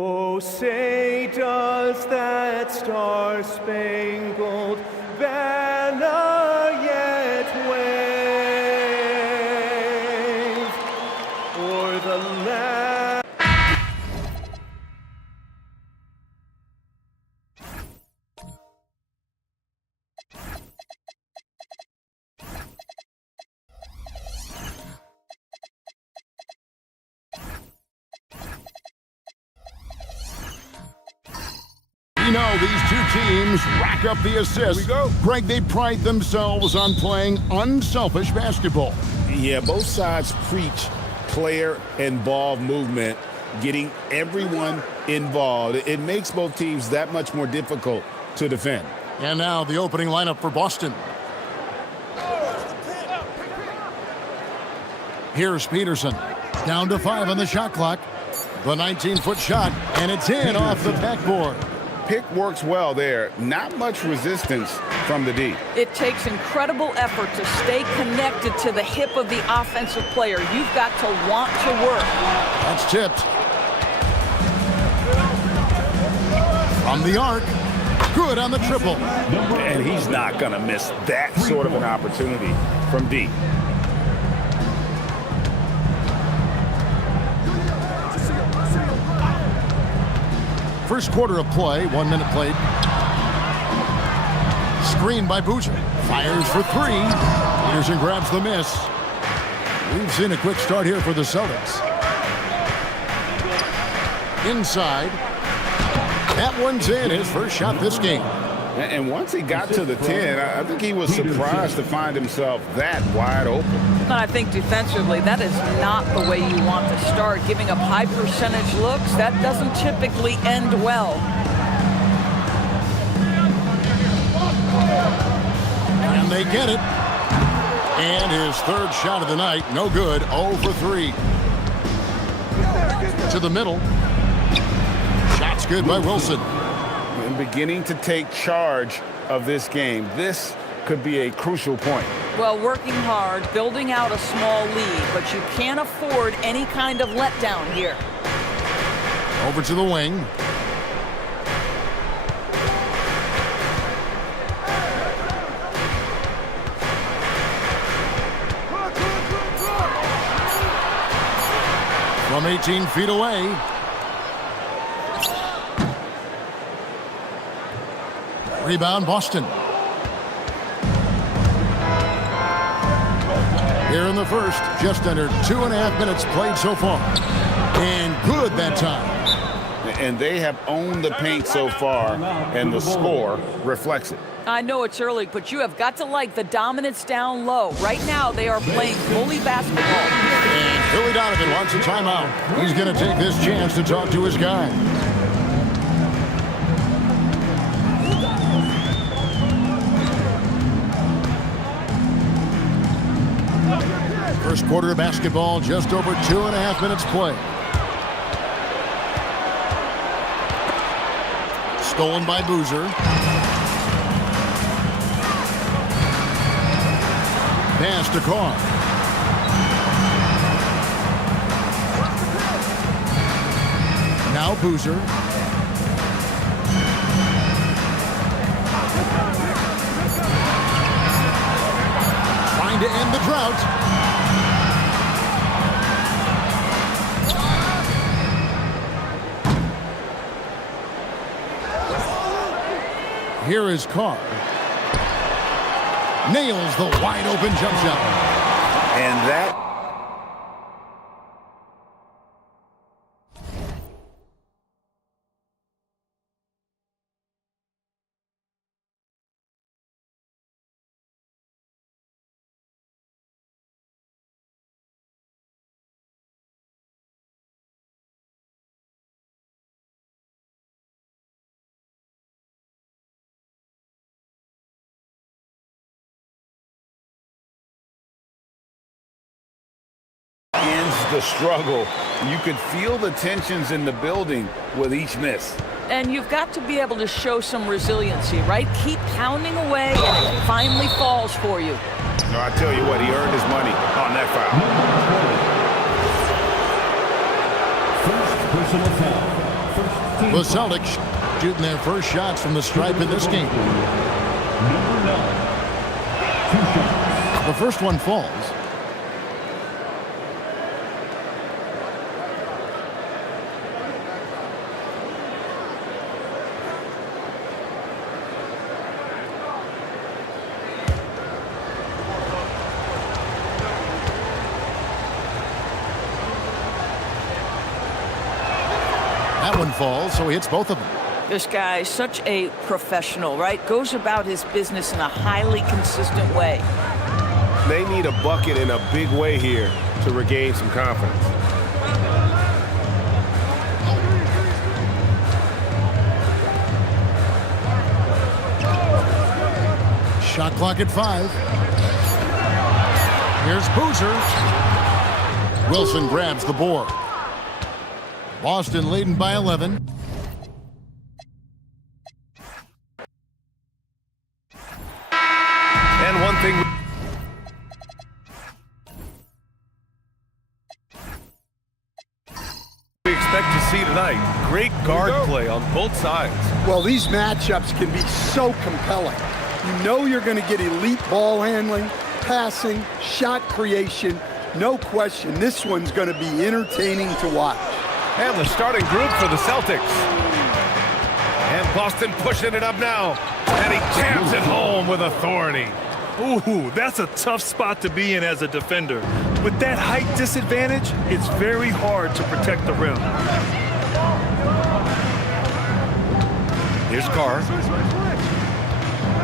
Oh, say does that star-spangled banner yet wave o'er the land? We know these two teams rack up the assists. Here we go. Greg, they pride themselves on playing unselfish basketball. Yeah, both sides preach player and ball movement. getting everyone involved. It makes both teams that much more difficult to defend. And now the opening lineup for Boston. Here's Peterson. Down to 5 on the shot clock. The 19-foot shot, and it's in off the backboard. Pick works well there. Not much resistance from the D. It takes incredible effort to stay connected to the hip of the offensive player. You've got to want to work. That's tipped. From the arc. Good on the triple. And he's not going to miss that sort of an opportunity from D. First quarter of play, 1 minute played. Screen by Boozer. Fires for 3. Peterson grabs the miss. We've seen a quick start here for the Celtics. Inside. That one's in. His first shot this game. And once he got to the 10, I think he was surprised to find himself that wide open. And I think defensively, that is not the way you want to start. Giving up high percentage looks, that doesn't typically end well. And they get it. And his third shot of the night, no good, 0 for 3. To the middle. Shot's good by Wilson. And beginning to take charge of this game. This could be a crucial point. Well, working hard, building out a small lead, but you can't afford any kind of letdown here. Over to the wing. From 18 feet away. Rebound, Boston. Here in the first, just under 2.5 minutes played so far. And good that time. And they have owned the paint so far, and the score reflects it. I know it's early, but you have got to like the dominance down low. Right now, they are playing bully basketball. And Billy Donovan wants a timeout. He's going to take this chance to talk to his guy. First quarter of basketball, just over 2.5 minutes play. Stolen by Boozer. Pass to Carr. Now Boozer. Trying to end the drought. Here is Carr. Nails the wide open jump shot. And that ends the struggle. You could feel the tensions in the building with each miss. And you've got to be able to show some resiliency, right? Keep pounding away, and it finally falls for you. No, I tell you what, he earned his money on that foul. The Celtics shooting their first shots from the stripe in this game. The first one falls. That one falls, so he hits both of them. This guy is such a professional, right? Goes about his business in a highly consistent way. They need a bucket in a big way here to regain some confidence. Shot clock at 5. Here's Boozer. Wilson grabs the board. Boston leading by 11. And one thing we expect to see tonight, great guard play on both sides. Well, these matchups can be so compelling. You know you're going to get elite ball handling, passing, shot creation. No question, this one's going to be entertaining to watch. And the starting group for the Celtics. And Boston pushing it up now. And he jams it home with authority. Ooh, that's a tough spot to be in as a defender. With that height disadvantage, it's very hard to protect the rim. Here's Carr.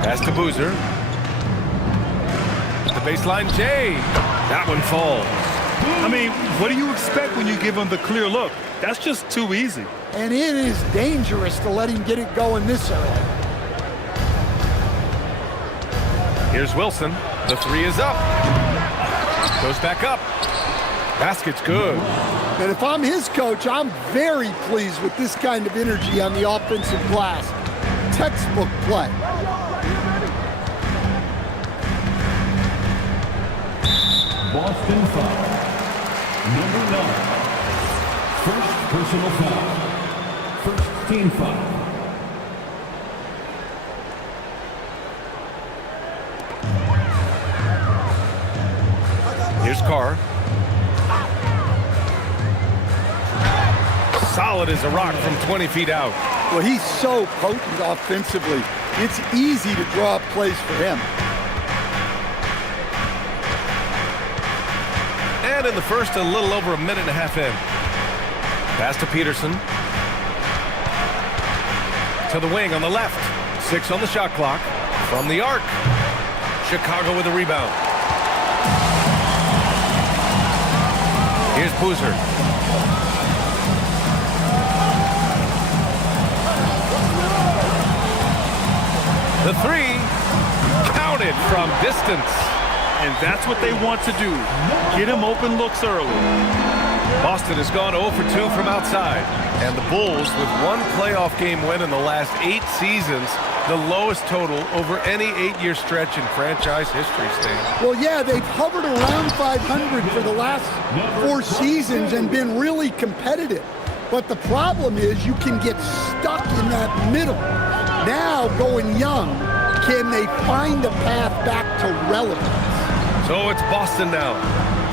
Pass to Boozer. The baseline, Jay. That one falls. I mean, what do you expect when you give him the clear look? That's just too easy. And it is dangerous to let him get it going this early. Here's Wilson. The three is up. Goes back up. Basket's good. And if I'm his coach, I'm very pleased with this kind of energy on the offensive glass. Textbook play. Boston foul. Number 9. First personal foul. First team foul. Here's Carr. Solid as a rock from 20 feet out. Well, he's so potent offensively. It's easy to draw up plays for him. And in the first, a little over a minute and a half in. Pass to Peterson. To the wing on the left. 6 on the shot clock. From the arc. Chicago with a rebound. Here's Boozer. The three. Counted from distance. And that's what they want to do. Get him open looks early. Boston has gone 0 for 2 from outside. And the Bulls, with one playoff game win in the last 8 seasons, the lowest total over any 8-year stretch in franchise history, Stan. Well, yeah, they've hovered around 500 for the last 4 seasons and been really competitive. But the problem is you can get stuck in that middle. Now, going young, can they find a path back to relevance? So it's Boston now.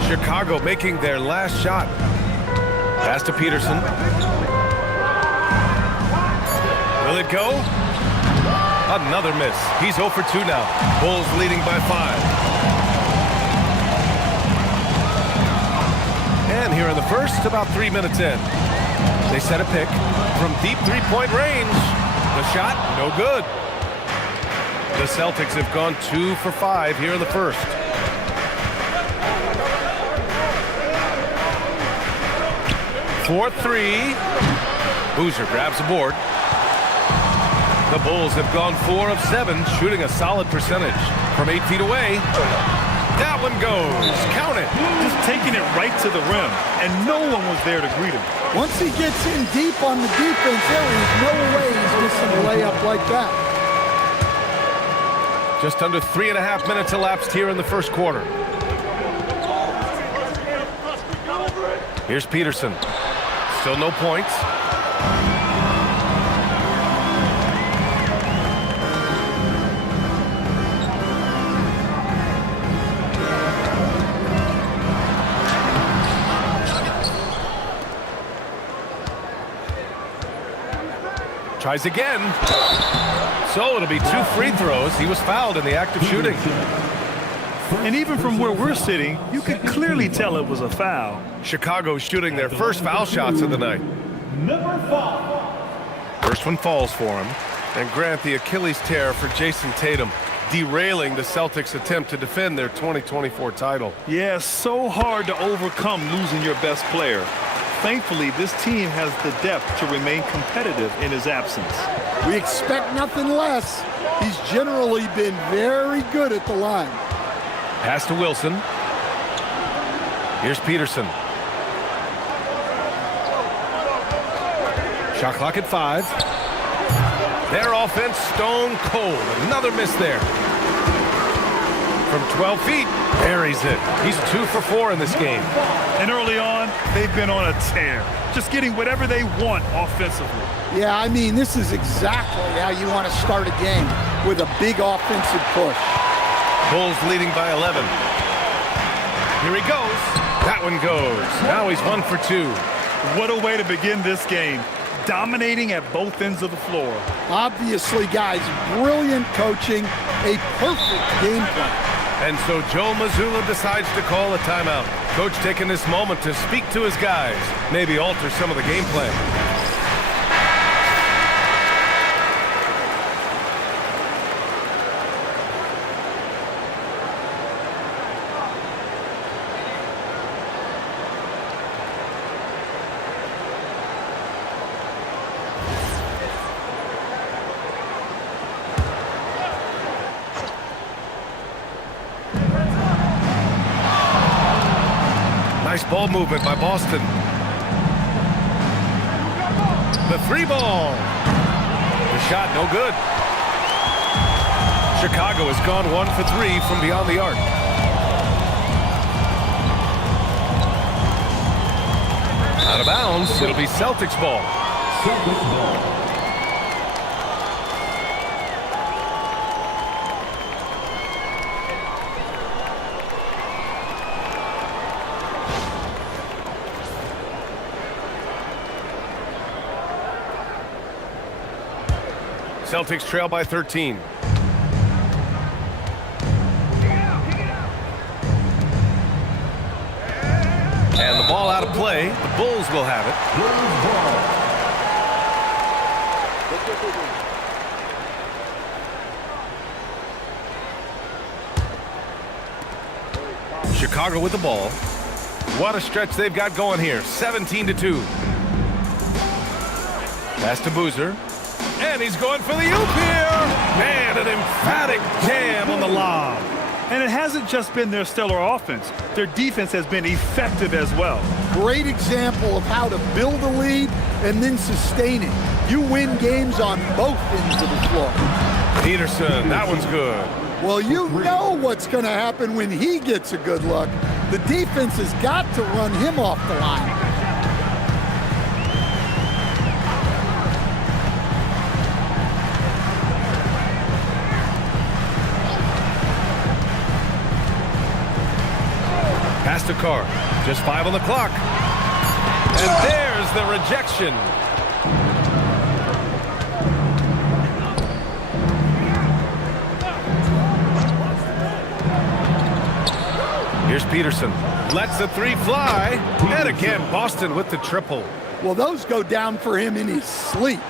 Chicago making their last shot. Pass to Peterson. Will it go? Another miss. He's 0 for 2 now. Bulls leading by 5. And here in the first, about 3 minutes in. They set a pick from deep three-point range. The shot, no good. The Celtics have gone 2 for 5 here in the first. Fourth three. Boozer grabs the board. The Bulls have gone 4 of 7, shooting a solid percentage. From 8 feet away, that one goes. Count it. Just taking it right to the rim, and no one was there to greet him. Once he gets in deep on the defense, there is no way he's missing a layup like that. Just under 3.5 minutes elapsed here in the first quarter. Here's Peterson. Still no points. Tries again. So it'll be 2 free throws. He was fouled in the act of shooting. And even from where we're sitting, you can clearly tell it was a foul. Chicago shooting their first foul shots of the night. Number 5. First one falls for him. And grant the Achilles tear for Jason Tatum, derailing the Celtics' attempt to defend their 2024 title. Yeah, so hard to overcome losing your best player. thankfully, this team has the depth to remain competitive in his absence. We expect nothing less. He's generally been very good at the line. Pass to Wilson. Here's Peterson. Shot clock at 5. Their offense stone cold. Another miss there. From 12 feet, buries it. He's 2 for 4 in this game. And early on, they've been on a tear, just getting whatever they want offensively. Yeah, I mean, this is exactly how you want to start a game, with a big offensive push. Bulls leading by 11. Here he goes. That one goes. Now he's 1 for 2. What a way to begin this game, dominating at both ends of the floor. Obviously, guys, brilliant coaching, a perfect game plan. And so Joe Mazzulla decides to call a timeout. Coach taking this moment to speak to his guys, maybe alter some of the game plan. Nice ball movement by Boston. The 3 ball. The shot no good. Chicago has gone 1 for 3 from beyond the arc. Out of bounds. It'll be Celtics ball. Celtics ball. Celtics trail by 13. And the ball out of play. The Bulls will have it. Chicago with the ball. What a stretch they've got going here. 17-2. Pass to Boozer. And he's going for the oop here. Man, an emphatic jam on the lob. And it hasn't just been their stellar offense. Their defense has been effective as well. Great example of how to build a lead and then sustain it. You win games on both ends of the floor. Peterson, that one's good. Well, you know what's going to happen when he gets a good look. The defense has got to run him off the line. Pass to Carr. Just 5 on the clock. And there's the rejection. Here's Peterson. Lets the 3 fly. And again, Boston with the triple. Well, those go down for him in his sleep.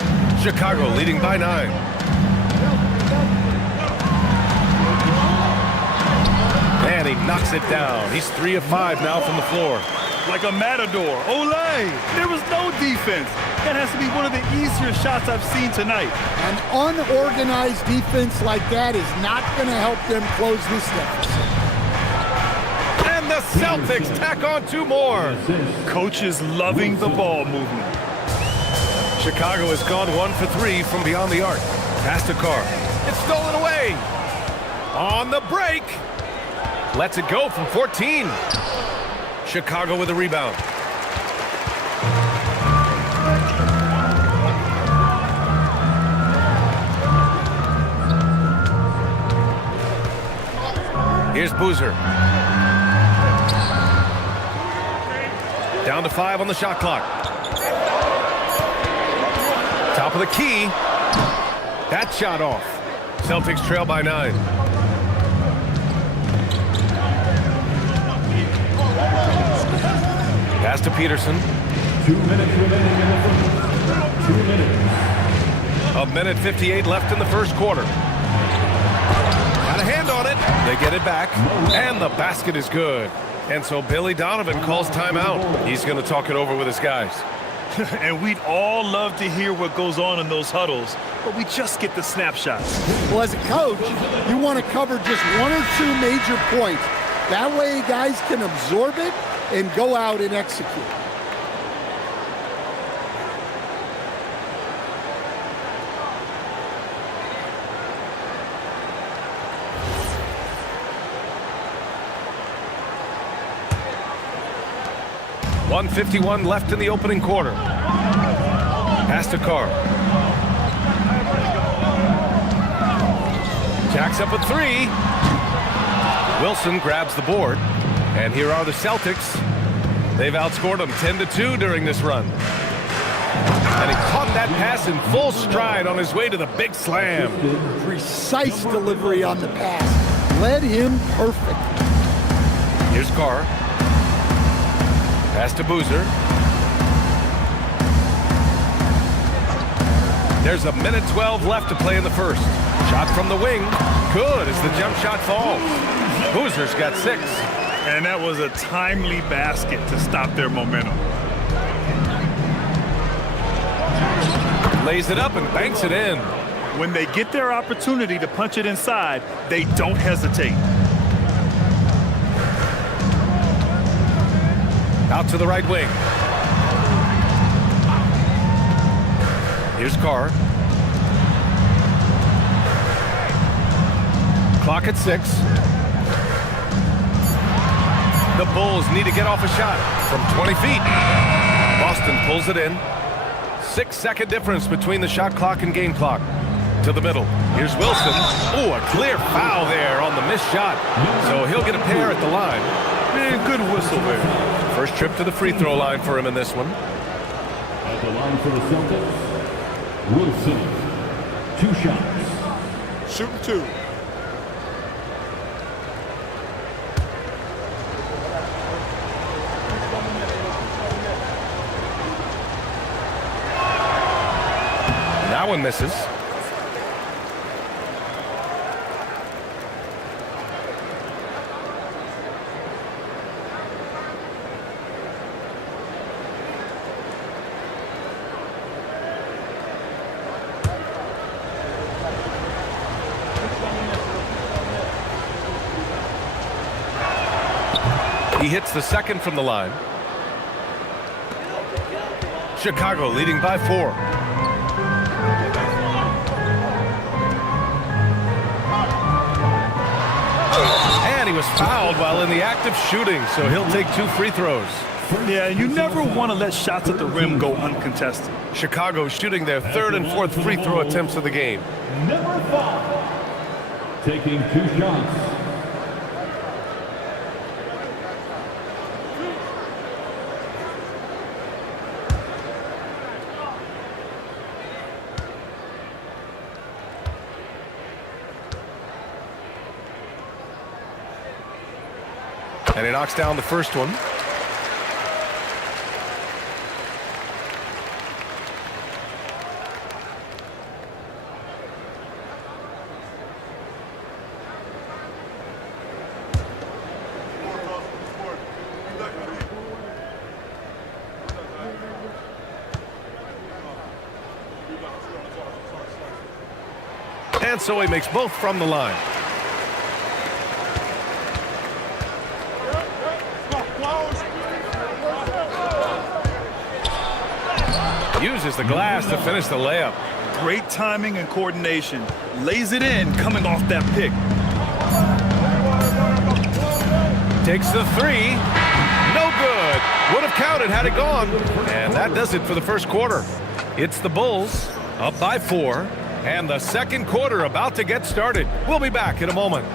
Chicago leading by 9. And he knocks it down. He's 3 of 5 now from the floor. Like a matador. Olay! There was no defense. That has to be one of the easier shots I've seen tonight. An unorganized defense like that is not going to help them close this deficit. And the Celtics tack on 2 more. Coach is loving the ball movement. Chicago has gone 1 for 3 from beyond the arc. Pass to Carr. It's stolen away. On the break. Lets it go from 14. Chicago with a rebound. Here's Boozer. Down to 5 on the shot clock. Top of the key. That shot off. Celtics trail by 9. Pass to Peterson. 2 minutes remaining in the first. 2 minutes. 1:58 left in the first quarter. Got a hand on it. They get it back. And the basket is good. And so Billy Donovan calls timeout. He's going to talk it over with his guys. And we'd all love to hear what goes on in those huddles, but we just get the snapshots. Well, as a coach, you want to cover just one or two major points. That way guys can absorb it and go out and execute. .151 left in the opening quarter. Pass to Carr. Jacks up a three. Wilson grabs the board. And here are the Celtics. They've outscored them 10-2 during this run. And he caught that pass in full stride on his way to the big slam. Precise delivery on the pass. Led him perfect. Here's Carr. Pass to Boozer. There's a minute 12 left to play in the first. Shot from the wing. Good as the jump shot falls. Boozer's got 6. And that was a timely basket to stop their momentum. Lays it up and banks it in. When they get their opportunity to punch it inside, they don't hesitate. Out to the right wing. Here's Carr. Clock at 6. The Bulls need to get off a shot from 20 feet. Boston pulls it in. 6-second difference between the shot clock and game clock. To the middle. Here's Wilson. Oh, a clear foul there on the missed shot. So he'll get a pair at the line. Man, good whistle there. First trip to the free throw line for him in this one. At the line for the Celtics, Wilson. 2 shots. Shooting 2. That one misses. He hits the second from the line. Chicago leading by 4. And he was fouled while in the act of shooting, so he'll take 2 free throws. Yeah, you never want to let shots at the rim go uncontested. Chicago shooting their 3rd and 4th free throw attempts of the game. Number 5. Taking 2 shots. And he knocks down the first one. And so he makes both from the line. Uses the glass to finish the layup. Great timing and coordination. Lays it in coming off that pick. Takes the 3. No good. Would have counted had it gone. And that does it for the first quarter. It's the Bulls up by 4. And the second quarter about to get started. We'll be back in a moment.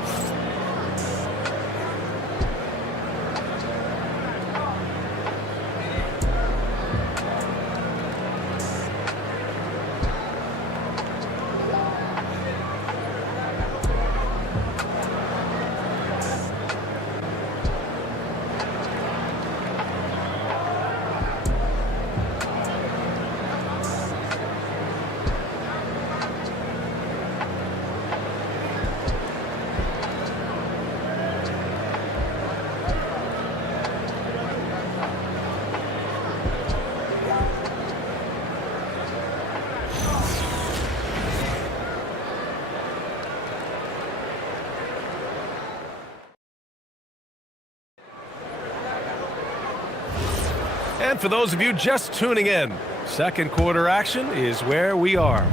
And for those of you just tuning in, second quarter action is where we are.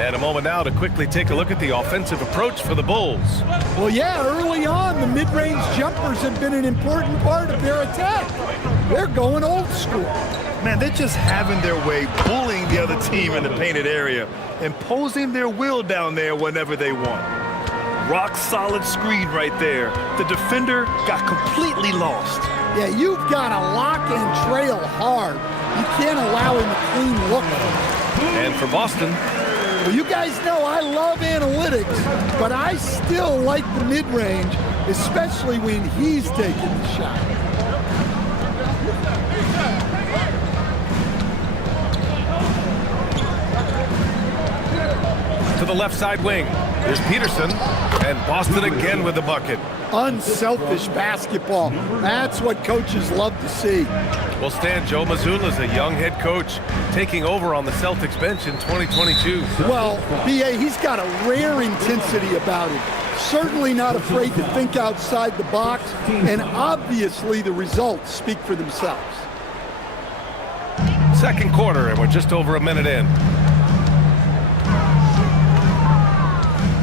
And a moment now to quickly take a look at the offensive approach for the Bulls. Well, yeah, early on, the mid-range jumpers have been an important part of their attack. They're going old school. Man, they're just having their way, bullying the other team in the painted area, imposing their will down there whenever they want. Rock solid screen right there. The defender got completely lost. Yeah, you've got to lock and trail hard. You can't allow him a clean look. And for Boston, well, you guys know I love analytics, but I still like the mid-range, especially when he's taking the shot. to the left side wing. Here's Peterson, and Boston again with the bucket. Unselfish basketball. That's what coaches love to see. Well, Stan, Joe Mazzulla is a young head coach taking over on the Celtics bench in 2022. Well, B.A., he's got a rare intensity about him. Certainly not afraid to think outside the box, and obviously the results speak for themselves. Second quarter, and we're just over a minute in.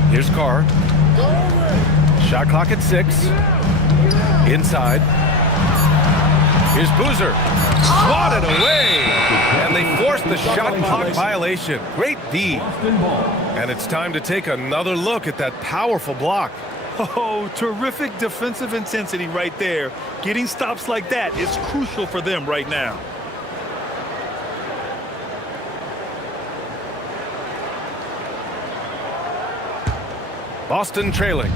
Here's Carr. Shot clock at 6. Inside. Here's Boozer. Swatted away. And they forced the shot clock violation. Great D. And it's time to take another look at that powerful block. Oh, terrific defensive intensity right there. Getting stops like that is crucial for them right now. Boston trailing.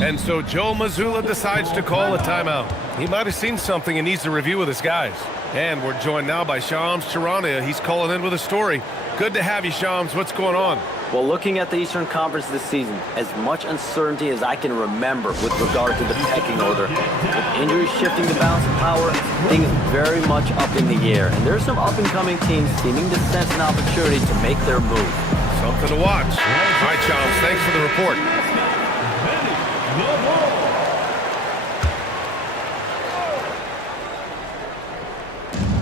And so Joe Mazzulla decides to call a timeout. He might have seen something and needs to review with his guys. And we're joined now by Shams Charania. He's calling in with a story. Good to have you, Shams. What's going on? Well, looking at the Eastern Conference this season, as much uncertainty as I can remember with regard to the pecking order. With injuries shifting the balance of power, things very much up in the air. And there's some up-and-coming teams seeming to sense an opportunity to make their move. Something to watch. All right, Shams, thanks for the report.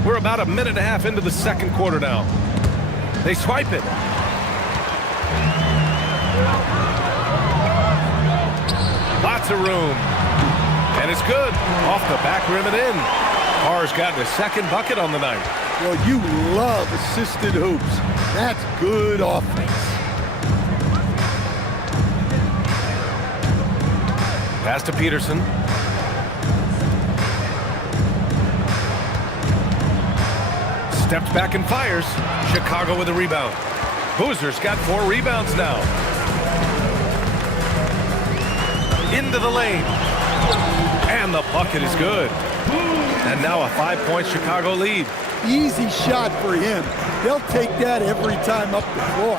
We're about a minute and a half into the second quarter now. They swipe it. Lots of room. And it's good. Off the back rim and in. Carr's gotten a second bucket on the night. Well, you love assisted hoops. That's good offense. Pass to Peterson. Steps back and fires. Chicago with a rebound. Boozer's got 4 rebounds now. Into the lane. And the bucket is good. And now a 5-point Chicago lead. Easy shot for him. They'll take that every time up the floor.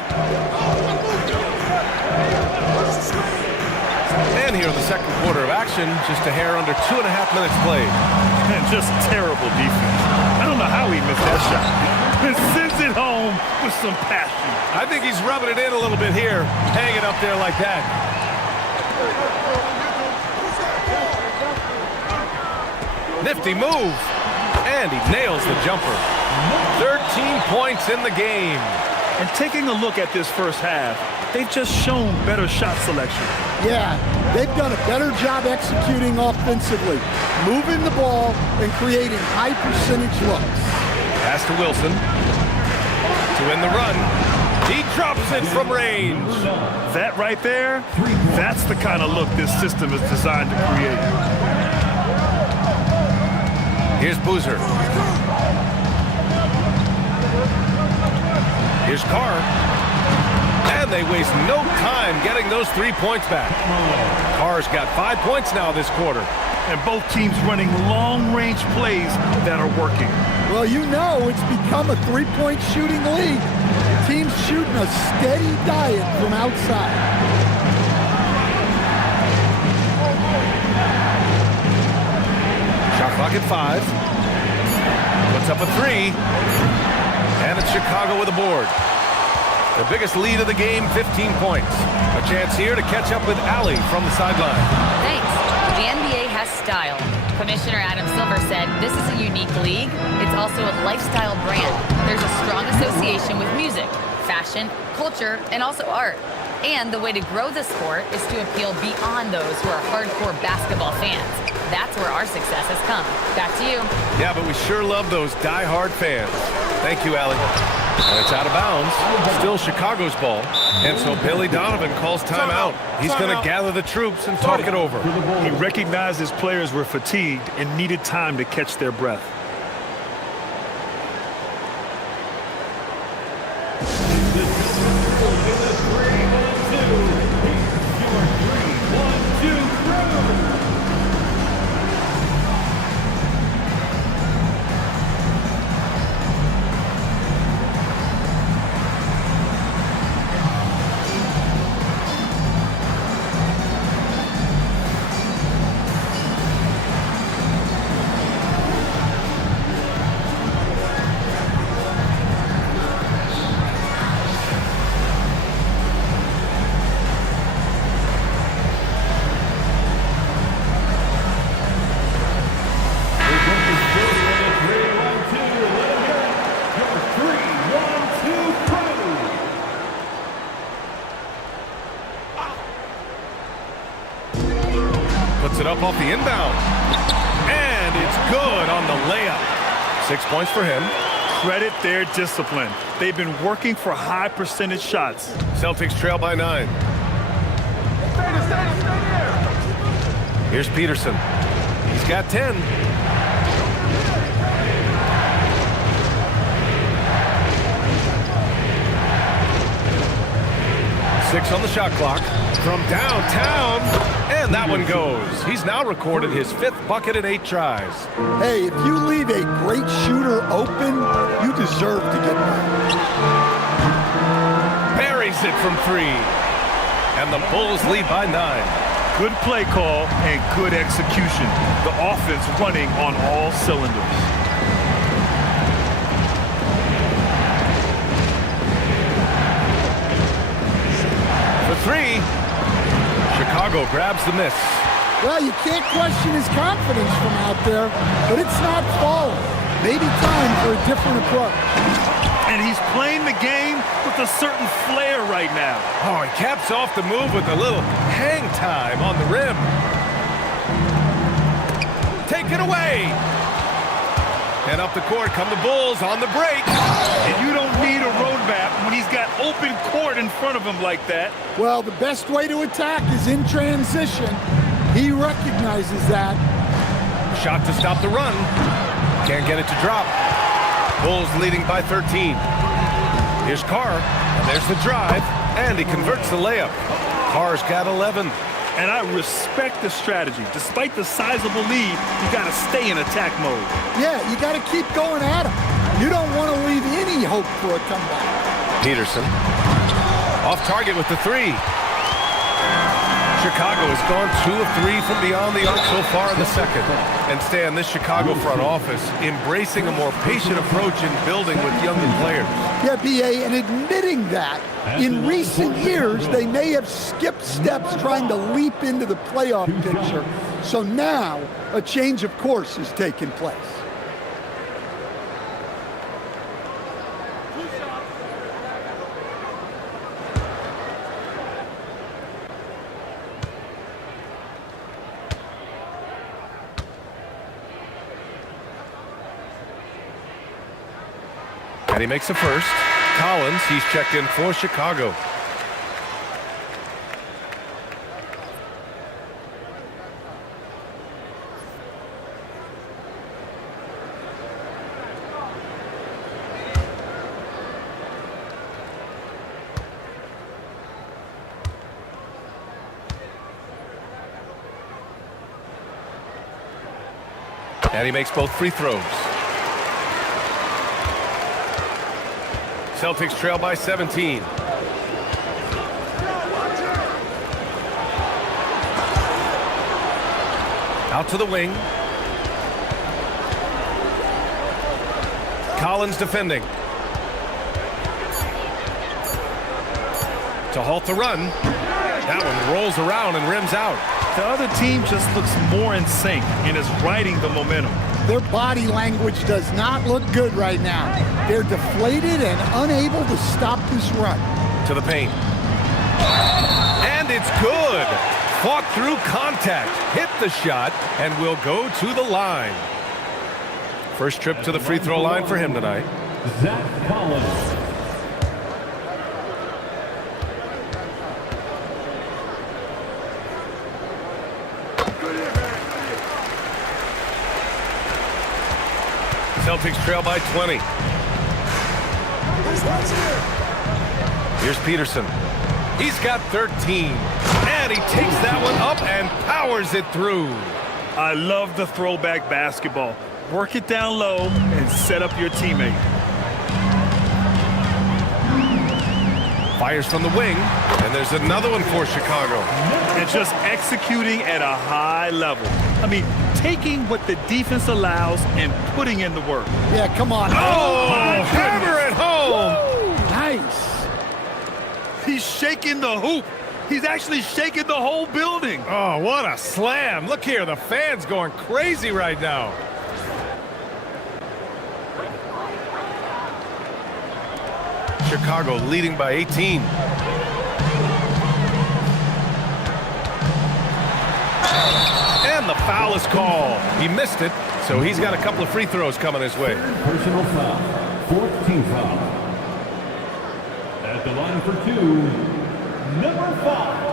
And here in the second quarter of action, just a hair under 2.5 minutes played. And just terrible defense. I don't know how he missed that shot. And sends it home with some passion. I think he's rubbing it in a little bit here. Hang it up there like that. Nifty move. And he nails the jumper. 13 points in the game. And taking a look at this first half, they've just shown better shot selection. Yeah, they've done a better job executing offensively, moving the ball and creating high percentage looks. Pass to Wilson. To win the run. He drops it from range. That right there, that's the kind of look this system is designed to create. Here's Boozer. Here's Carr. And they waste no time getting those 3 points back. Carr's got 5 points now this quarter. And both teams running long-range plays that are working. Well, you know it's become a three-point shooting league. Teams shooting a steady diet from outside. Shot clock at 5. Puts up a 3. And it's Chicago with a board. The biggest lead of the game, 15 points. A chance here to catch up with Allie from the sideline. Thanks. The NBA has style. Commissioner Adam Silver said, "This is a unique league. It's also a lifestyle brand. There's a strong association with music, fashion, culture, and also art. And the way to grow the sport is to appeal beyond those who are hardcore basketball fans. That's where our success has come. Back to you." Yeah, but we sure love those die-hard fans. Thank you, Allie. And it's out of bounds. Still Chicago's ball. And so Billy Donovan calls timeout. He's going to gather the troops and talk it over. He recognized his players were fatigued and needed time to catch their breath. Puts it up off the inbound. And it's good on the layup. 6 points for him. Credit their discipline. They've been working for high percentage shots. Celtics trail by 9. Here's Peterson. He's got 10. Six on the shot clock. From downtown. And that one goes. He's now recorded his 5th bucket in 8 tries. Hey, if you leave a great shooter open, you deserve to get that. Buries it from 3. And the Bulls lead by 9. Good play call and good execution. The offense running on all cylinders. For 3. Chicago grabs the miss. Well, you can't question his confidence from out there, but it's not falling. Maybe time for a different approach. And he's playing the game with a certain flair right now. Oh, he caps off the move with a little hang time on the rim. Take it away. And up the court come the Bulls on the break. And you don't need a roadmap when he's got open court in front of him like that. Well, the best way to attack is in transition. He recognizes that. Shot to stop the run. Can't get it to drop. Bulls leading by 13. Here's Carr. And there's the drive. And he converts the layup. Carr's got 11. And I respect the strategy. Despite the sizable lead, you got to stay in attack mode. Yeah, you got to keep going at him. You don't want to leave any hope for a comeback. Peterson. Off target with the 3. Chicago has gone 2 of 3 from beyond the arc so far in the second. And Stan, this Chicago front office embracing a more patient approach in building with younger players. Yeah, B.A., and admitting that in recent years they may have skipped steps trying to leap into the playoff picture. So now a change of course is taking place. And he makes the first. Collins, he's checked in for Chicago. And he makes both free throws. Celtics trail by 17. Out to the wing. Collins defending. To halt the run. That one rolls around and rims out. The other team just looks more in sync and is riding the momentum. Their body language does not look good right now. They're deflated and unable to stop this run. To the paint. And it's good. Fought through contact, hit the shot, and will go to the line. First trip to the free throw line for him tonight. Zach Collins. Celtics trail by 20. Here's Peterson. He's got 13. And he takes that one up and powers it through. I love the throwback basketball. Work it down low and set up your teammate. Fires from the wing. And there's another one for Chicago. And just executing at a high level. I mean, taking what the defense allows and putting in the work. Yeah, come on. Oh, hammer it home. Woo! Nice. He's shaking the hoop. He's actually shaking the whole building. Oh, what a slam. Look here, the fans going crazy right now. Chicago leading by 18. And the foul is called. He missed it, so he's got a couple of free throws coming his way. Personal foul. 14th foul. At the line for two, number 5.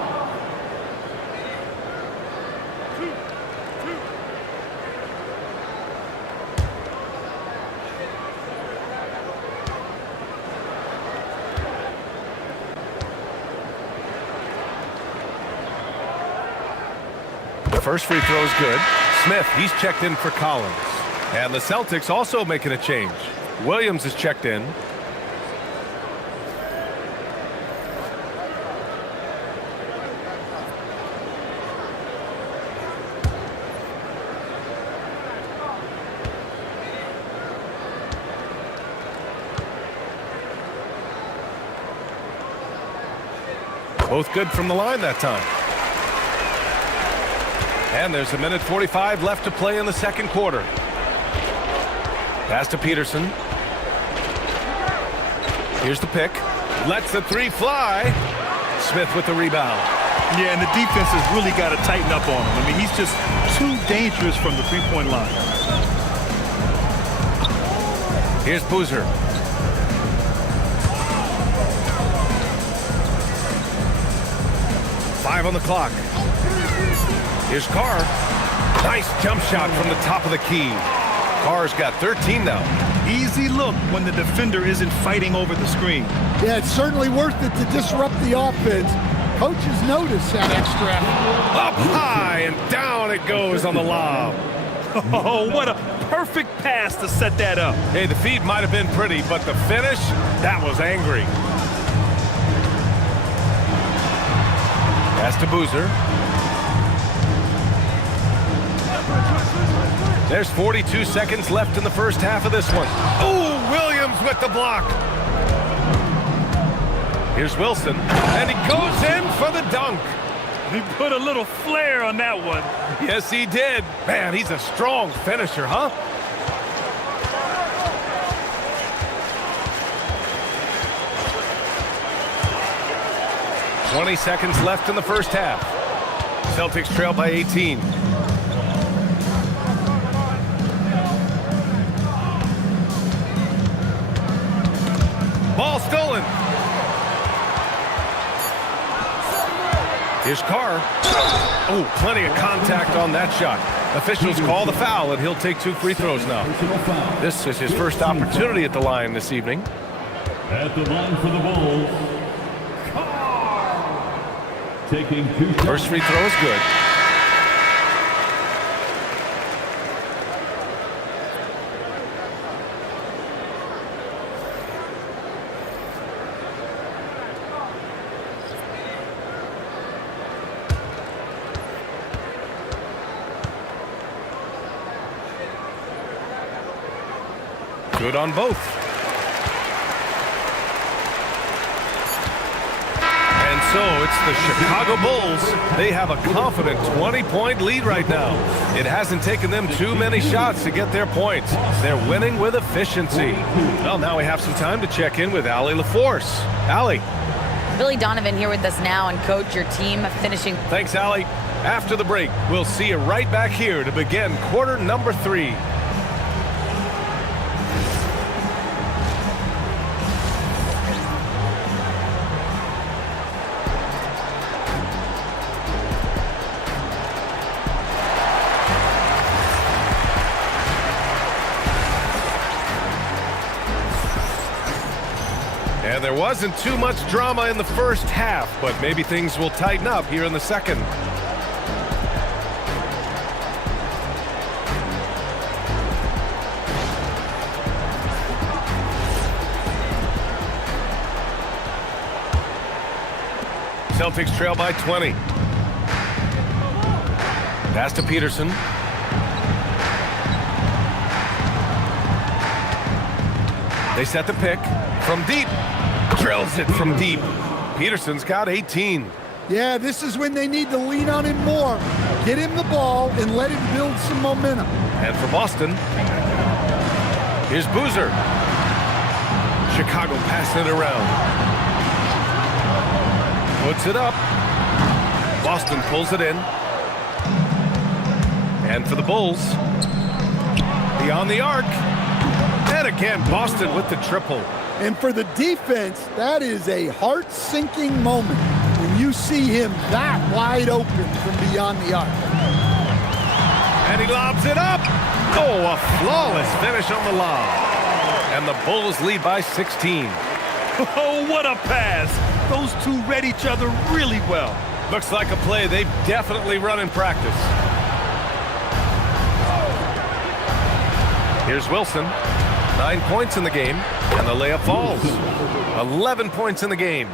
The first free throw is good. Smith, he's checked in for Collins. And the Celtics also making a change. Williams is checked in. Both good from the line that time. And there's a minute 45 left to play in the second quarter. Pass to Peterson. Here's the pick. Lets the three fly. Smith with the rebound. Yeah, and the defense has really got to tighten up on him. I mean, he's just too dangerous from the three-point line. Here's Boozer. Five on the clock. Here's Carr. Nice jump shot from the top of the key. Carr's got 13 now. Easy look when the defender isn't fighting over the screen. Yeah, it's certainly worth it to disrupt the offense. Coaches notice that extra effort. Up high and down it goes on the lob. Oh, what a perfect pass to set that up. Hey, the feed might have been pretty, but the finish, that was angry. Pass to Boozer. There's 42 seconds left in the first half of this one. Oh, Williams with the block. Here's Wilson, and he goes in for the dunk. He put a little flair on that one. Yes, he did. Man, he's a strong finisher, huh? "20 seconds left in the first half. Celtics trail by 18. Ball stolen. Here's Carr. Oh, plenty of contact on that shot. Officials call the foul, and he'll take 2 free throws now. This is his first opportunity at the line this evening. At the line for the Bulls, Carr. Taking 2 shots. First free throw is good. Good on both. And So it's the Chicago Bulls. They have a confident 20-point lead right now. It hasn't taken them too many shots to get their points. They're winning with efficiency. Well, now we have some time to check in with Allie LaForce. Allie. Billy Donovan here with us now, and coach, your team finishing. Thanks, Allie. After the break, we'll see you right back here to begin quarter number 3. And there wasn't too much drama in the first half, but maybe things will tighten up here in the second. Celtics trail by 20. Pass to Peterson. They set the pick from deep. Drills it from deep. Peterson's got 18. Yeah, this is when they need to lean on him more. Get him the ball and let him build some momentum. And for Boston, here's Boozer. Chicago passing it around. Puts it up. Boston pulls it in. And for the Bulls, beyond the arc. And again, Boston with the triple. And for the defense, that is a heart-sinking moment when you see him that wide open from beyond the arc. And he lobs it up. Oh, a flawless finish on the lob. And the Bulls lead by 16. Oh, what a pass. Those two read each other really well. Looks like a play they've definitely run in practice. Here's Wilson. 9 points in the game, and the layup falls. 11 points in the game.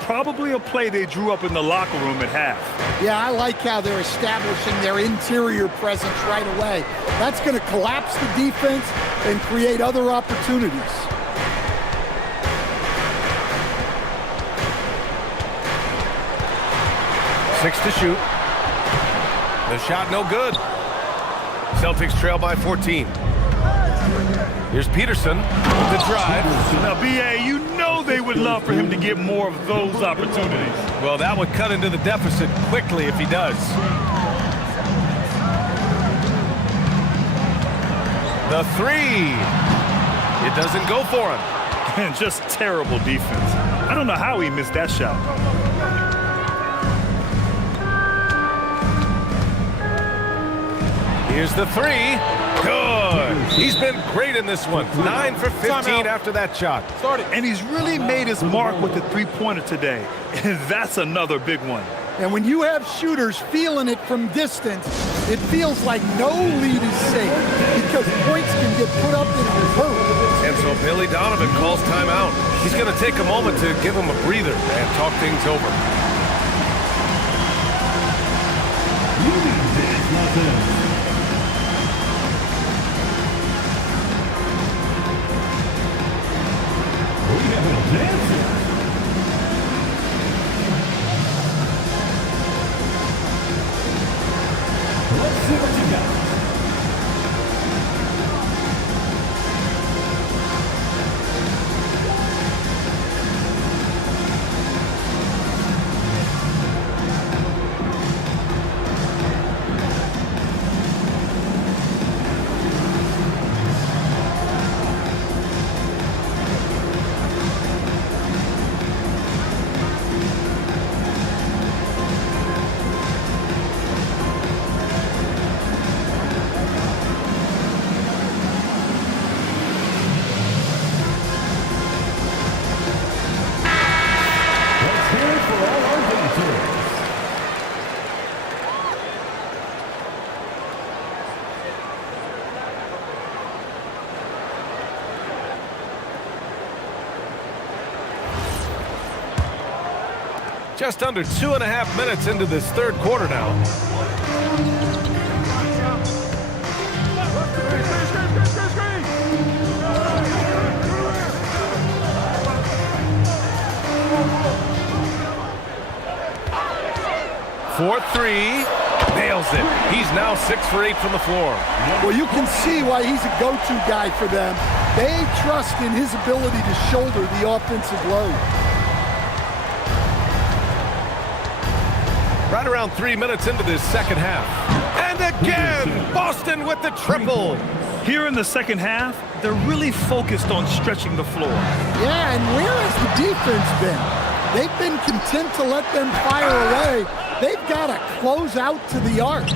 Probably a play they drew up in the locker room at half. Yeah, I like how they're establishing their interior presence right away. That's going to collapse the defense and create other opportunities. Six to shoot. The shot no good. Celtics trail by 14. Here's Peterson with the drive. Now, B.A., you know they would love for him to get more of those opportunities. Well, that would cut into the deficit quickly if he does. The three. It doesn't go for him. And just terrible defense. I don't know how he missed that shot. Here's the three. Good. He's been great in this one. 9 for 15 after that shot. And he's really made his mark with the three-pointer today. And that's another big one. And when you have shooters feeling it from distance, it feels like no lead is safe because points can get put up in a hurry. And so Billy Donovan calls timeout. He's going to take a moment to give him a breather and talk things over. Let's see what you got. Just under 2.5 minutes into this third quarter now. 4-3. Nails it. He's now 6 for 8 from the floor. Well, you can see why he's a go-to guy for them. They trust in his ability to shoulder the offensive load. Right around 3 minutes into this second half. And again, Boston with the triple. Here in the second half, they're really focused on stretching the floor. Yeah, and where has the defense been? They've been content to let them fire away. They've got to close out to the arc.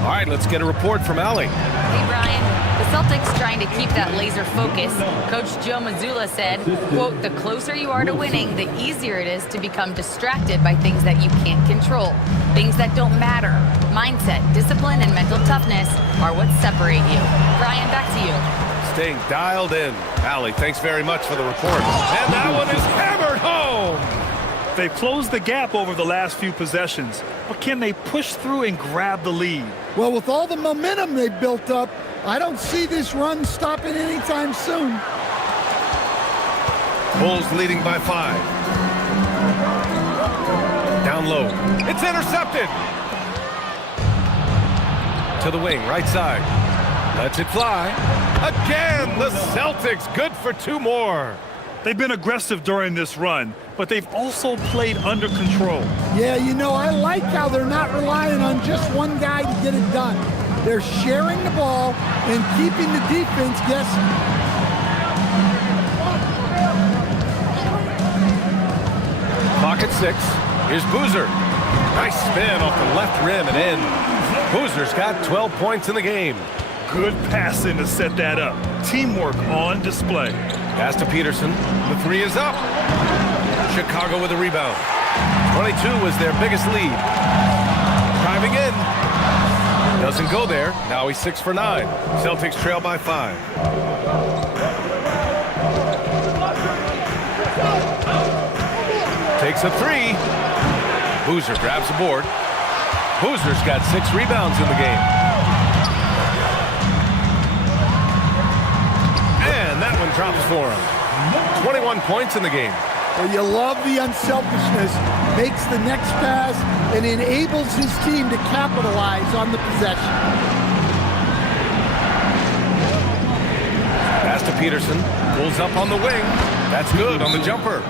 All right, let's get a report from Allie. Hey, Brian. The Celtics trying to keep that laser focus. Coach Joe Mazzulla said, quote, "The closer you are to winning, the easier it is to become distracted by things that you can't control. Things that don't matter. Mindset, discipline, and mental toughness are what separate you." Brian, back to you. Staying dialed in. Allie, thanks very much for the report. And that one is hammered home. They've closed the gap over the last few possessions, but can they push through and grab the lead? Well, with all the momentum they've built up, I don't see this run stopping anytime soon. Bulls leading by 5. Down low. It's intercepted. To the wing, right side. Lets it fly. Again, the Celtics good for 2 more. They've been aggressive during this run, but they've also played under control. Yeah, you know, I like how they're not relying on just one guy to get it done. They're sharing the ball and keeping the defense guessing. Clock at 6. Here's Boozer. Nice spin off the left rim and in. Boozer's got 12 points in the game. Good passing to set that up. Teamwork on display. Pass to Peterson. The 3 is up. Chicago with a rebound. 22 was their biggest lead. Driving in. Doesn't go there. Now he's 6 for 9. Celtics trail by 5. Takes a 3. Boozer grabs the board. Boozer's got 6 rebounds in the game. And that one drops for him. 21 points in the game. Well, you love the unselfishness. Makes the next pass and enables his team to capitalize on the possession. Pass to Peterson. Pulls up on the wing. That's good on the jumper.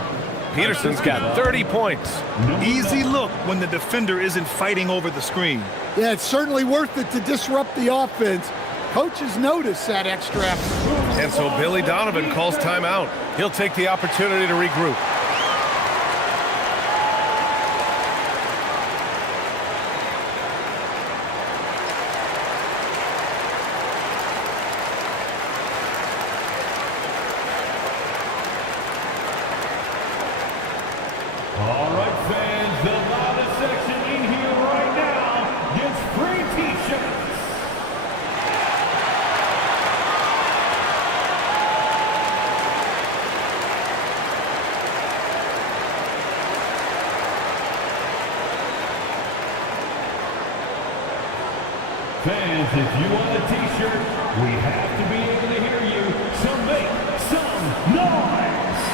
Peterson's got 30 points. Easy look when the defender isn't fighting over the screen. Yeah, it's certainly worth it to disrupt the offense. Coaches notice that extra effort. And so Billy Donovan calls timeout. He'll take the opportunity to regroup. All right, fans, the loudest section in here right now gets free T-shirts. Fans, if you want a T-shirt, we have to be able to hear you, so make some noise.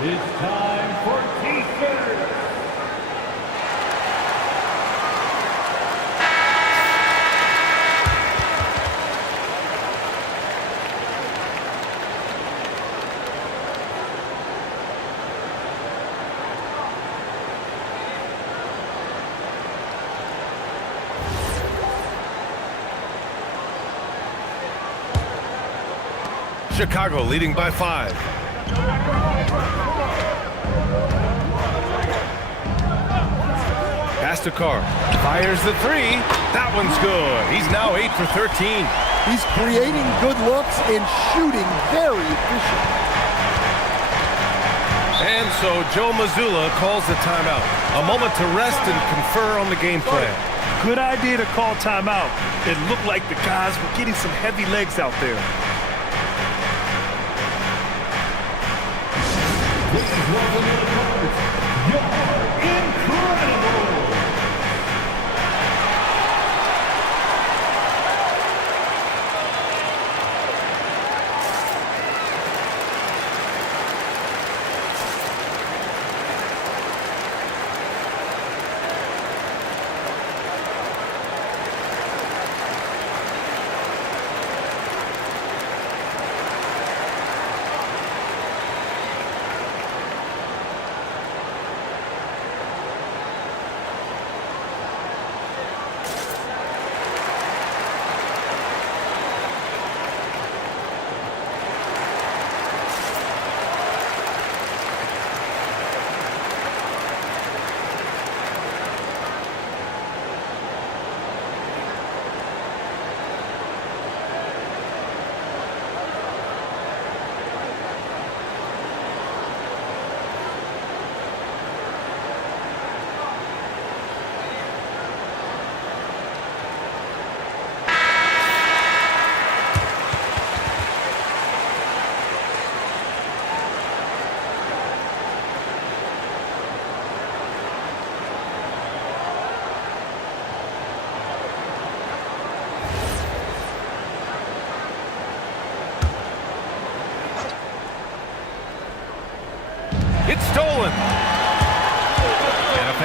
It's time for T-shirts. Chicago leading by 5. Pass to Carr. Fires the 3. That one's good. He's now 8 for 13. He's creating good looks and shooting very efficient. And so Joe Mazzulla calls the timeout. A moment to rest and confer on the game plan. Good idea to call timeout. It looked like the guys were getting some heavy legs out there. This is what we're going to call You're incredible.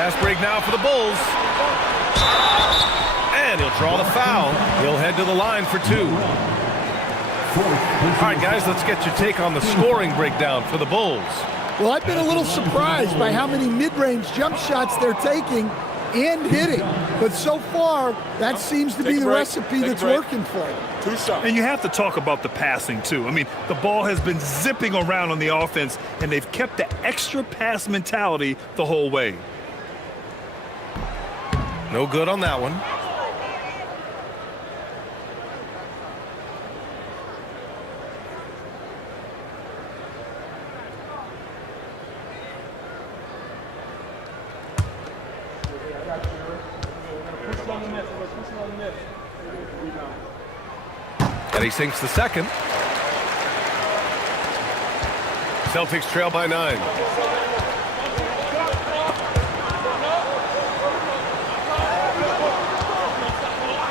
Fast break now for the Bulls. And he'll draw the foul. He'll head to the line for 2. All right, guys, let's get your take on the scoring breakdown for the Bulls. Well, I've been a little surprised by how many mid-range jump shots they're taking and hitting. But so far, that seems to be the recipe that's working for them. And you have to talk about the passing, too. I mean, the ball has been zipping around on the offense, and they've kept the extra pass mentality the whole way. No good on that one. And he sinks the second. Celtics trail by 9.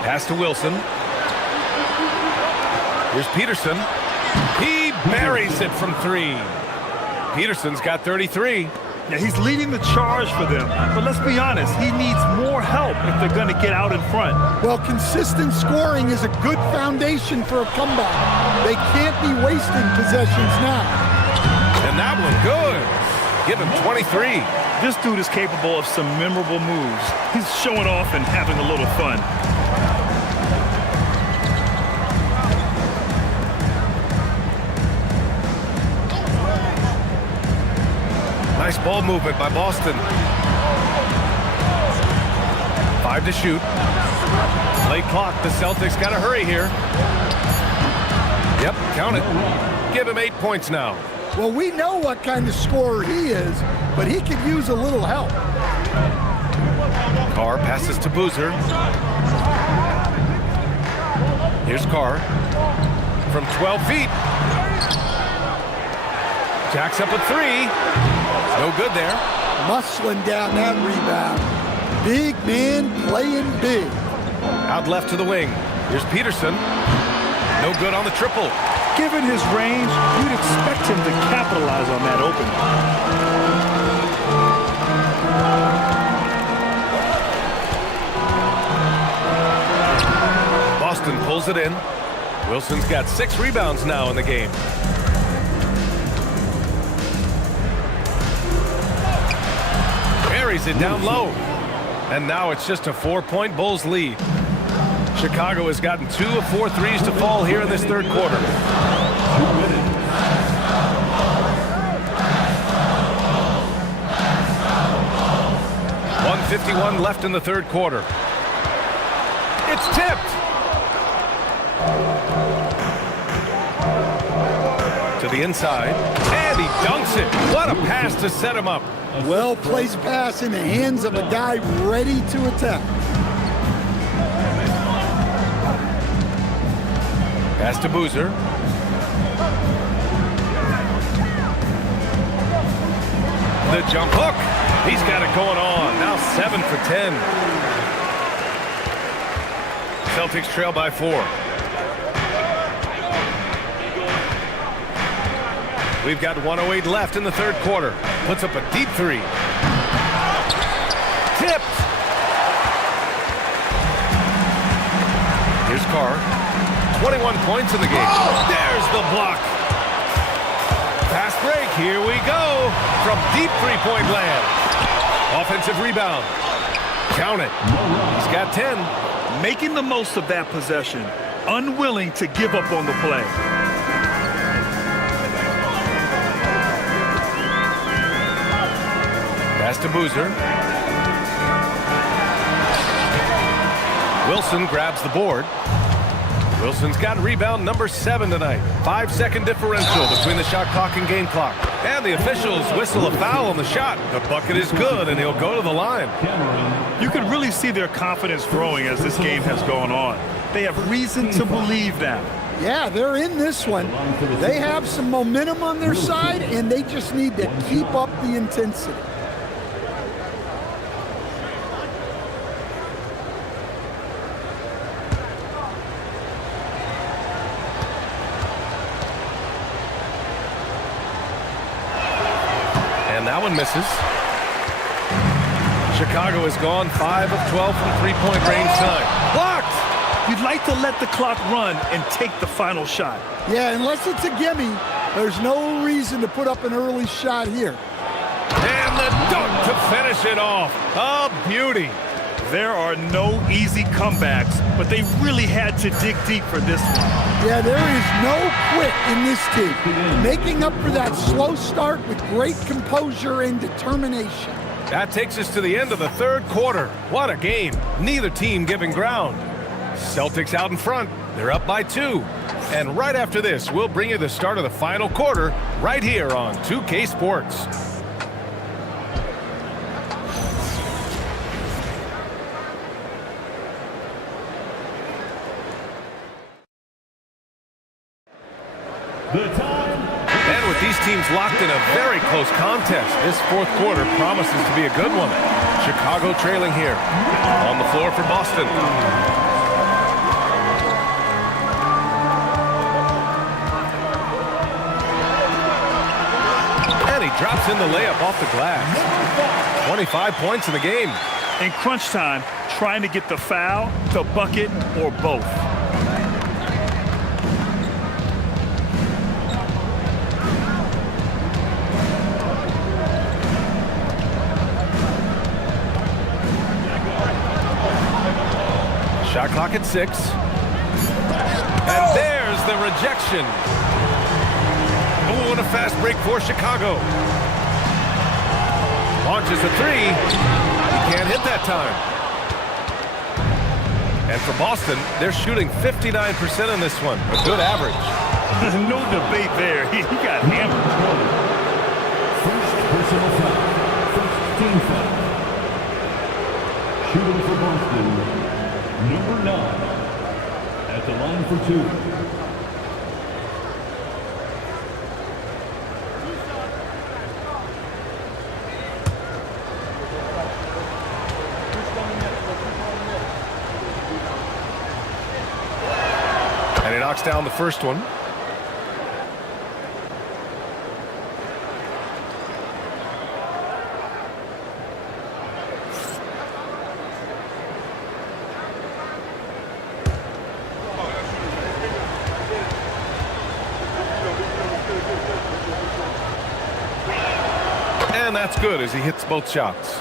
Pass to Wilson. Here's Peterson. He buries it from 3. Peterson's got 33. Yeah, he's leading the charge for them. But let's be honest, he needs more help if they're going to get out in front. Well, consistent scoring is a good foundation for a comeback. They can't be wasting possessions now. And that one good. Give him 23. This dude is capable of some memorable moves. He's showing off and having a little fun. Nice ball movement by Boston. 5 to shoot. Late clock. The Celtics got to hurry here. Yep, count it. Give him 8 points now. Well, we know what kind of scorer he is, but he could use a little help. Carr passes to Boozer. Here's Carr from 12 feet. Jacks up a 3. No good there. Muscling down that rebound. Big man playing big. Out left to the wing. Here's Peterson. No good on the triple. Given his range, you'd expect him to capitalize on that opening. Boston pulls it in. Wilson's got 6 rebounds now in the game. Buries it down low. And now it's just a 4-point Bulls lead. Chicago has gotten 2 of 4 threes to fall here in this third quarter. 1:51 left in the third quarter. It's tipped. To the inside. And he dunks it. What a pass to set him up. Well-placed pass in the hands of a guy ready to attack. Pass to Boozer. The jump hook. He's got it going on. Now 7 for 10. Celtics trail by 4. We've got 1:08 left in the third quarter. Puts up a deep 3. Tipped. Here's Carr. 21 points in the game. There's the block. Fast break. Here we go. From deep three-point land. Offensive rebound. Count it. He's got 10. Making the most of that possession. Unwilling to give up on the play. Pass to Boozer. Wilson grabs the board. Wilson's got rebound number 7 tonight. 5-second differential between the shot clock and game clock. And the officials whistle a foul on the shot. The bucket is good, and he'll go to the line. You can really see their confidence growing as this game has gone on. They have reason to believe now. Yeah, they're in this one. They have some momentum on their side, and they just need to keep up the intensity. And that one misses. Chicago has gone 5 of 12 from three-point range time. Blocked! You'd like to let the clock run and take the final shot. Yeah, unless it's a gimme, there's no reason to put up an early shot here. And the dunk to finish it off. A beauty. There are no easy comebacks, but they really had to dig deep for this one. Yeah, there is no quit in this team. Making up for that slow start with great composure and determination. That takes us to the end of the third quarter. What a game. Neither team giving ground. Celtics out in front. They're up by 2. And right after this, we'll bring you the start of the final quarter right here on 2K Sports. And with these teams locked in a very close contest, this fourth quarter promises to be a good one. Chicago trailing here. On the floor for Boston. And he drops in the layup off the glass. 25 points in the game. In crunch time, trying to get the foul, the bucket, or both. Shot clock at 6. And there's the rejection. Oh, and a fast break for Chicago. Launches a 3. He can't hit that time. And for Boston, they're shooting 59% in this one. A good average. No debate there. He got hammered. First personal foul. First team foul. Shooting for Boston, number 9. At the line for 2. And he knocks down the first one. And that's good as he hits both shots.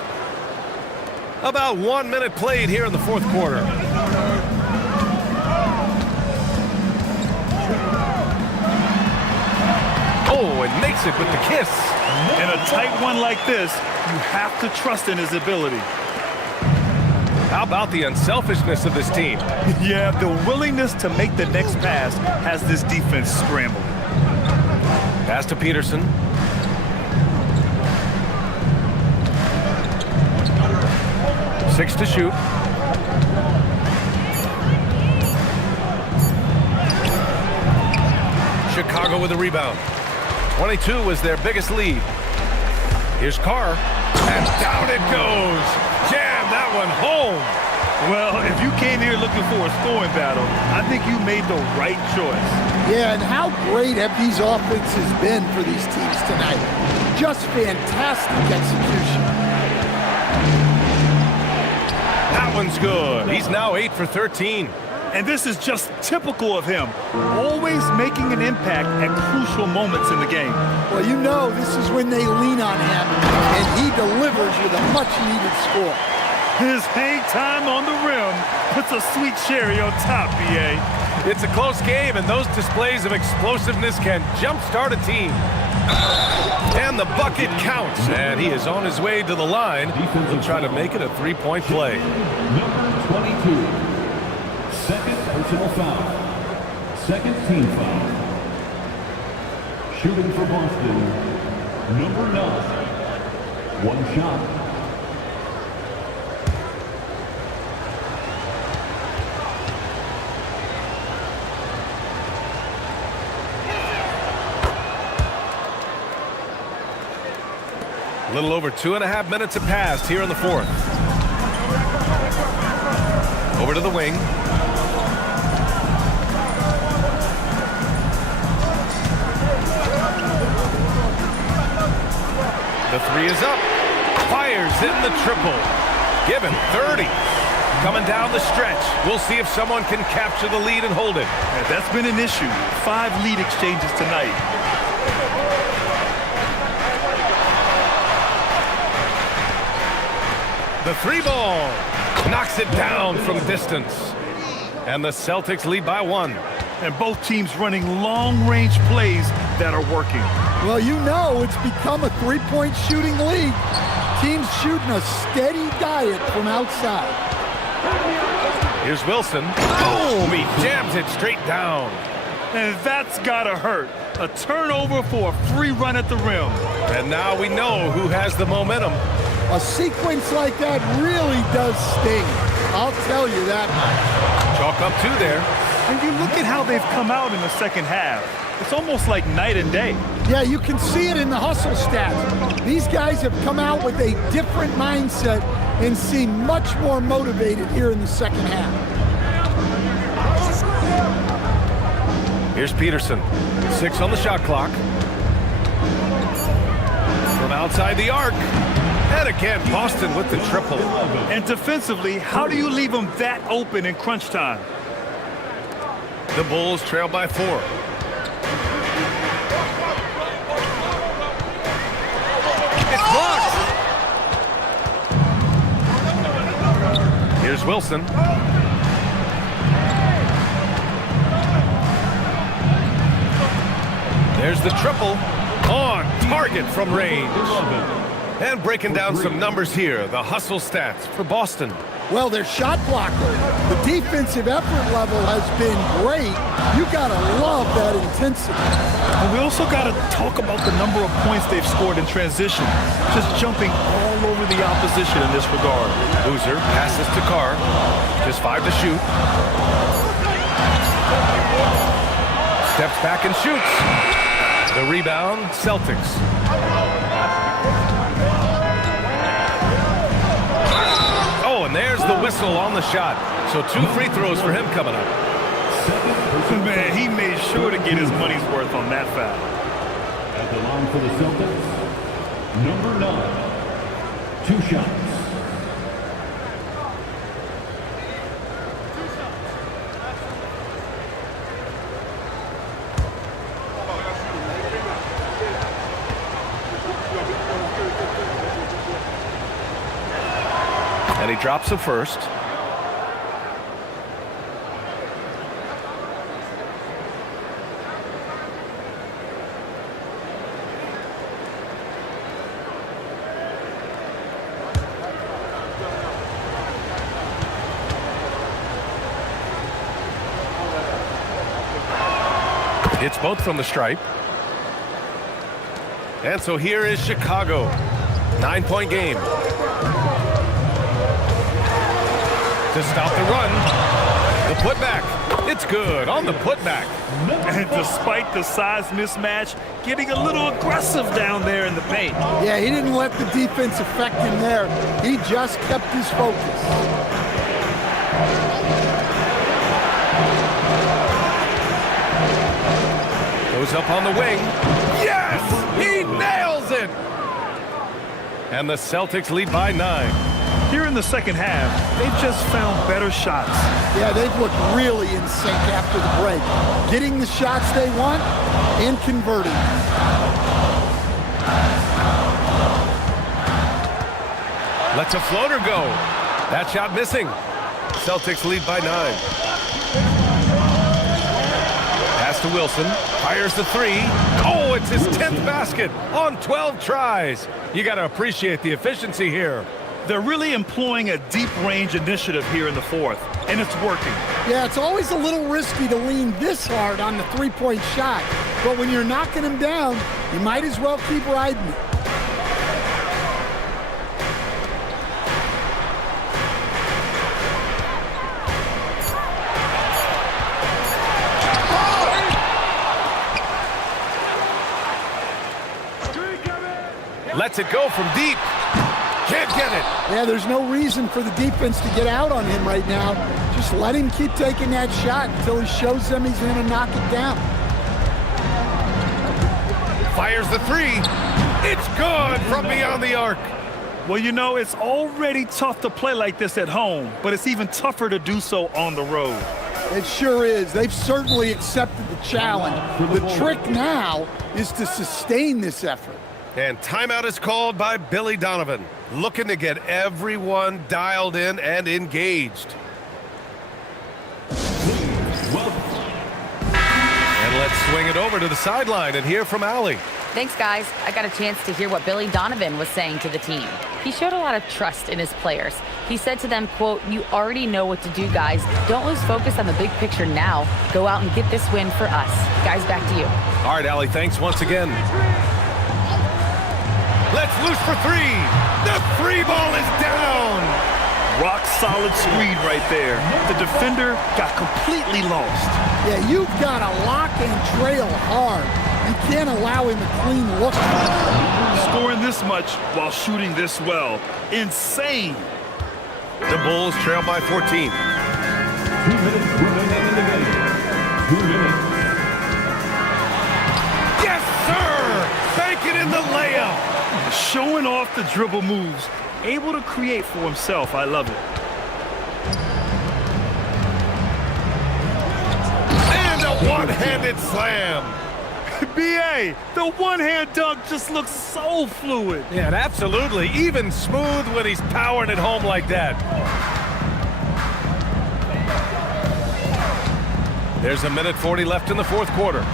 About 1 minute played here in the fourth quarter. Oh, and makes it with the kiss. In a tight one like this, you have to trust in his ability. How about the unselfishness of this team? Yeah, the willingness to make the next pass has this defense scrambling. Pass to Peterson. Six to shoot. Chicago with a rebound. 22 was their biggest lead. Here's Carr. And down it goes. Jam that one home. Well, if you came here looking for a scoring battle, I think you made the right choice. Yeah, and how great have these offenses been for these teams tonight? Just fantastic execution. That one's good. He's now 8 for 13. And this is just typical of him, always making an impact at crucial moments in the game. Well, you know this is when they lean on him, and he delivers with a much-needed score. His hang time on the rim puts a sweet cherry on top, B.A. It's a close game, and those displays of explosiveness can jumpstart a team. And the bucket counts, and he is on his way to the line. He'll try to make it a three-point play. Number 22. Second personal foul. Second team foul. Shooting for Boston, number 9. One shot. A little over 2.5 minutes have passed here in the fourth. Over to the wing. The three is up. Fires in the triple. Given 30. Coming down the stretch. We'll see if someone can capture the lead and hold it. Yeah, that's been an issue. 5 lead exchanges tonight. The 3-ball knocks it down from distance. And the Celtics lead by 1. And both teams running long-range plays that are working. Well, you know it's become a three-point shooting league. Teams shooting a steady diet from outside. Here's Wilson. Boom! He jams it straight down. And that's gotta hurt. A turnover for a free run at the rim. And now we know who has the momentum. A sequence like that really does sting. I'll tell you that much. Chalk up 2 there. And you look at how they've come out in the second half. It's almost like night and day. Yeah, you can see it in the hustle stats. These guys have come out with a different mindset and seem much more motivated here in the second half. Here's Peterson. 6 on the shot clock. From outside the arc. And again, Boston with the triple. And defensively, how do you leave them that open in crunch time? The Bulls trail by 4. It's blocked. Here's Wilson. There's the triple. On target from range. And breaking down some numbers here, the hustle stats for Boston. Well, their shot blocker, the defensive effort level has been great. You gotta love that intensity. And we also gotta talk about the number of points they've scored in transition, just jumping all over the opposition in this regard. Boozer passes to Carr, just 5 to shoot. Steps back and shoots. The rebound, Celtics. Oh, and there's the whistle on the shot. So 2 free throws for him coming up. Man, he made sure to get his money's worth on that foul. At the line for the Celtics, number 9, 2 shots. And he drops the first. It's both from the stripe. And so here is Chicago. 9-point game. To stop the run. The putback. It's good on the putback. And despite the size mismatch, getting a little aggressive down there in the paint. Yeah, he didn't let the defense affect him there. He just kept his focus. Goes up on the wing. Yes! He nails it! And the Celtics lead by 9. Here in the second half, they've just found better shots. Yeah, they've looked really in sync after the break. Getting the shots they want and converting. Lets a floater go. That shot missing. Celtics lead by 9. Pass to Wilson. Fires the 3. Oh, it's his 10th basket on 12 tries. You got to appreciate the efficiency here. They're really employing a deep range initiative here in the fourth, and it's working. Yeah, it's always a little risky to lean this hard on the three-point shot. But when you're knocking him down, you might as well keep riding it. Lets it go from deep. Can't get it. Yeah, there's no reason for the defense to get out on him right now. Just let him keep taking that shot until he shows them he's going to knock it down. Fires the 3. It's good from beyond the arc. Well, you know, it's already tough to play like this at home, but it's even tougher to do so on the road. It sure is. They've certainly accepted the challenge. The trick now is to sustain this effort. And timeout is called by Billy Donovan, looking to get everyone dialed in and engaged. And let's swing it over to the sideline and hear from Allie. Thanks, guys. I got a chance to hear what Billy Donovan was saying to the team. He showed a lot of trust in his players. He said to them, quote, "You already know what to do, guys. Don't lose focus on the big picture now. Go out and get this win for us." Guys, back to you. All right, Allie, thanks once again. Let's loose for three. The free ball is down. Rock solid screen right there. The defender got completely lost. Yeah, you've got to lock and trail hard. You can't allow him a clean look. Scoring this much while shooting this well. Insane. The Bulls trail by 14. 2 minutes remaining in the game. 2 minutes. Yes, sir! Bank it in the layup. Showing off the dribble moves. Able to create for himself. I love it. And a one-handed slam. B.A., the one-hand dunk just looks so fluid. Yeah, absolutely. Even smooth when he's powering it home like that. There's 1:40 left in the fourth quarter.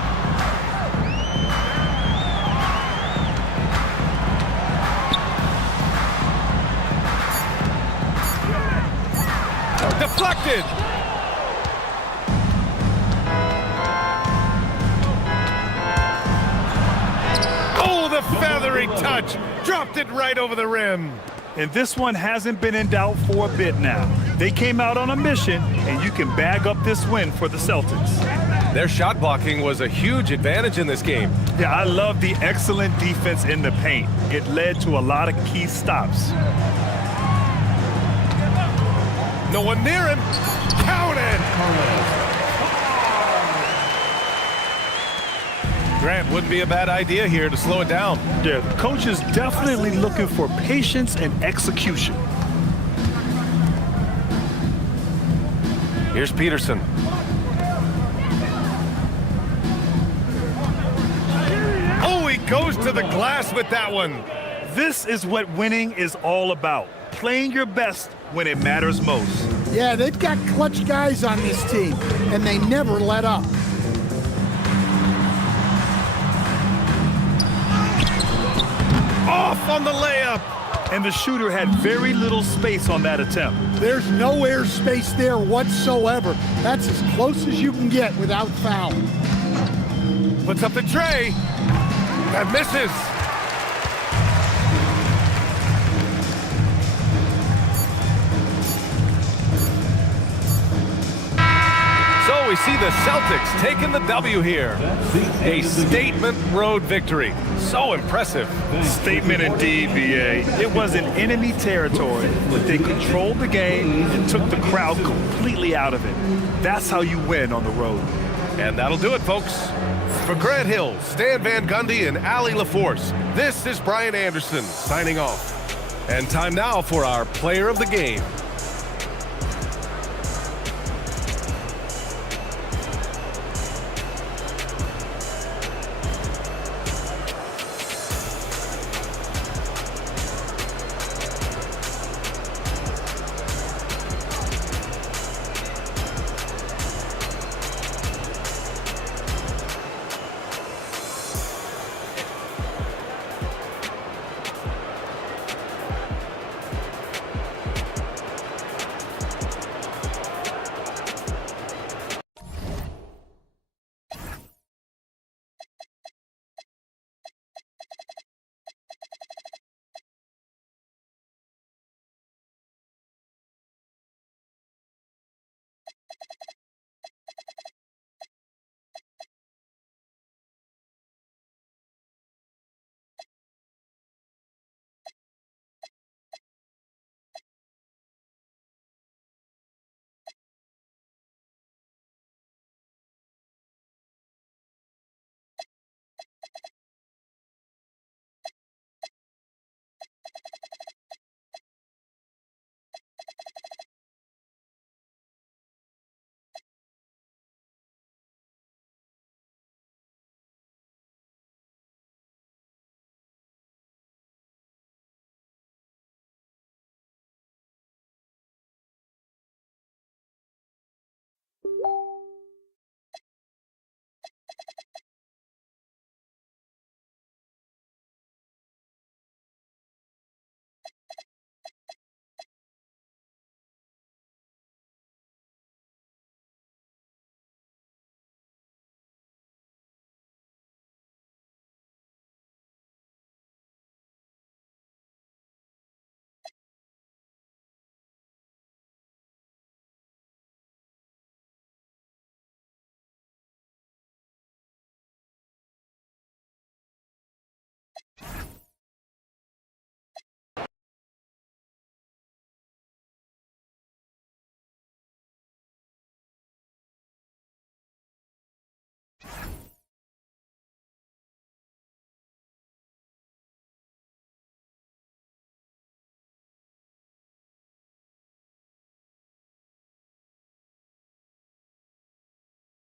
Deflected. Oh, the feathery touch. Dropped it right over the rim. And this one hasn't been in doubt for a bit now. They came out on a mission, and you can bag up this win for the Celtics. Their shot blocking was a huge advantage in this game. Yeah, I love the excellent defense in the paint. It led to a lot of key stops. No one near him. Counted. Grant, wouldn't be a bad idea here to slow it down. Yeah, the coach is definitely looking for patience and execution. Here's Peterson. Oh, he goes to the glass with that one. This is what winning is all about. Playing your best when it matters most. Yeah, they've got clutch guys on this team, and they never let up. Off on the layup. And the shooter had very little space on that attempt. There's no air space there whatsoever. That's as close as you can get without fouling. Puts up the tray. That misses. So we see the Celtics taking the W here. A statement road victory. So impressive. Statement indeed, B.A. It was in enemy territory, but they controlled the game and took the crowd completely out of it. That's how you win on the road. And that'll do it, folks. For Grant Hill, Stan Van Gundy, and Allie LaForce, this is Brian Anderson signing off. And time now for our player of the game.